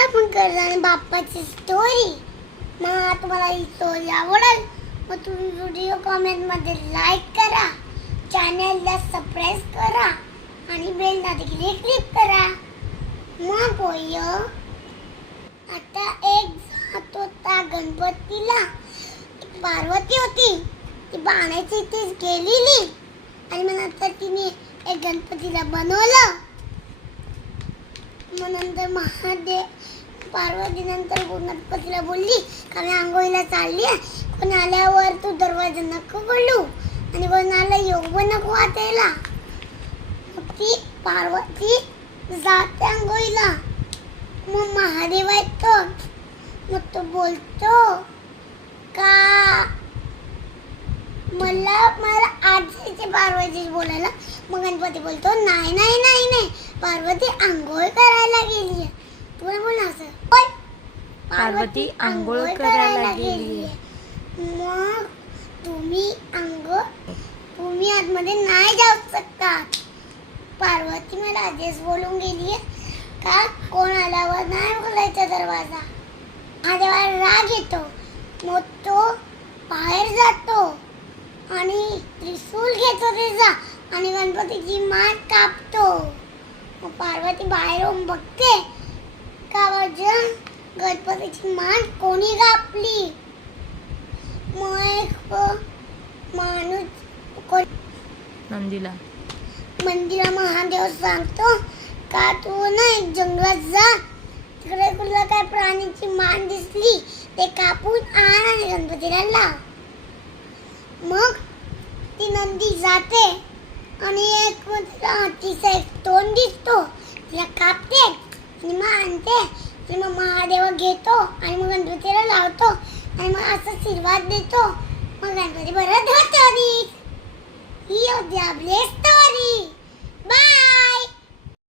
आता आपण करणार आहे बाप्पाची स्टोरी. मग तुम्हाला ही स्टोरी आवडेल मग तुम्ही व्हिडिओ कमेंटमध्ये लाईक करा, चॅनलला सबस्क्राईब करा आणि बेल नोटिफिकेशन क्लिक करा. मग बोय आता एक जात होता गणपतीला. एक पार्वती होती, ती बाणाची इथे गेलेली आणि मग नंतर तिने एक गणपतीला बनवलं. मग नंतर महादेव पार्वती नंतर गणपतीला बोलली का मी आंघोळीला चालली आहे, कोण आल्यावर तू दरवाजा नको बोलू आणि कोणाला येऊ पण नको वाटायला. मग ती पार्वती जाते आंघोळीला. मग महादेव ऐकतो. मग तो बोलतो का मला आजीचे पार्वती बोलायला. मग गणपती बोलतो नाही नाही नाही नाही, पार्वती आंघोळ करायला गेली आहे. तुला बोल असं होय, पार्वती आंघोळ करायला गेली. मग तुम्ही आतमध्ये नाही जाऊ शकतात. पार्वती मला आधीच बोलून गेली का कोण आल्यावर नाही बोलायचा दरवाजा. महादेवाला राग येतो. मग तो बाहेर जातो आणि त्रिशूल घेतो त्याचा आणि गणपतीची मान कापतो. मग पार्वती बाहेर येऊन बघते का वजन गणपतीची मान कोणी कापली. मग एक माणूस मंदिरा महादेव सांगतो का तू ना एक जंगलात जा, तिकडे तुला काय प्राणीची मान दिसली ते कापून आण आणि गणपतीला लाव. मग ती नंदी जाते आणि एक तिचा एक तोंड दिसतो, तिला कापते आणि मग आणते आणि मग महादेव घेतो आणि मग गणपतीला लावतो आणि मग असं आशीर्वाद देतो. मग गणपती परत होतो. ही होती आपली